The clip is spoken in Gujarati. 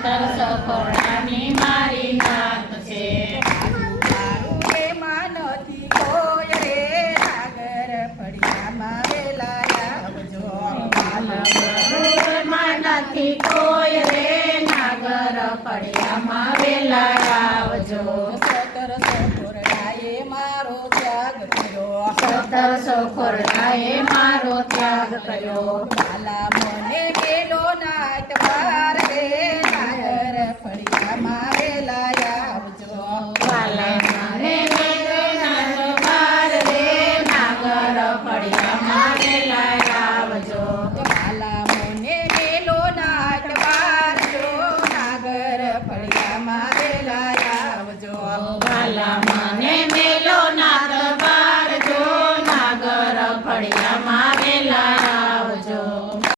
સતર સખોડાની મારી નાત છે. મારું એમાં નથી કોઈ રે નાગર ફળિયામાં વેલા આવજો. માં નથી કોઈ રે નાગર ફળિયામાં વેલા આવજો. સતર સખોરડાએ મારો ત્યાગ કર્યો. સતર સખોડાએ મારો ત્યાગ કર્યો. વાલા મને મેલો નાટ બાર રે નાગર ફળિયામાં વેલા આવજો. વાલા મને મેલો નાગ બાર રે નાગર ફળિયામાં વેલા આવજો. વાલા મને મેલો નાટ બાર જો નાગર ફળિયામાં વેલા આવજો. વાલા મને મેલો નાગ બાર જો નાગર ફળિયામાં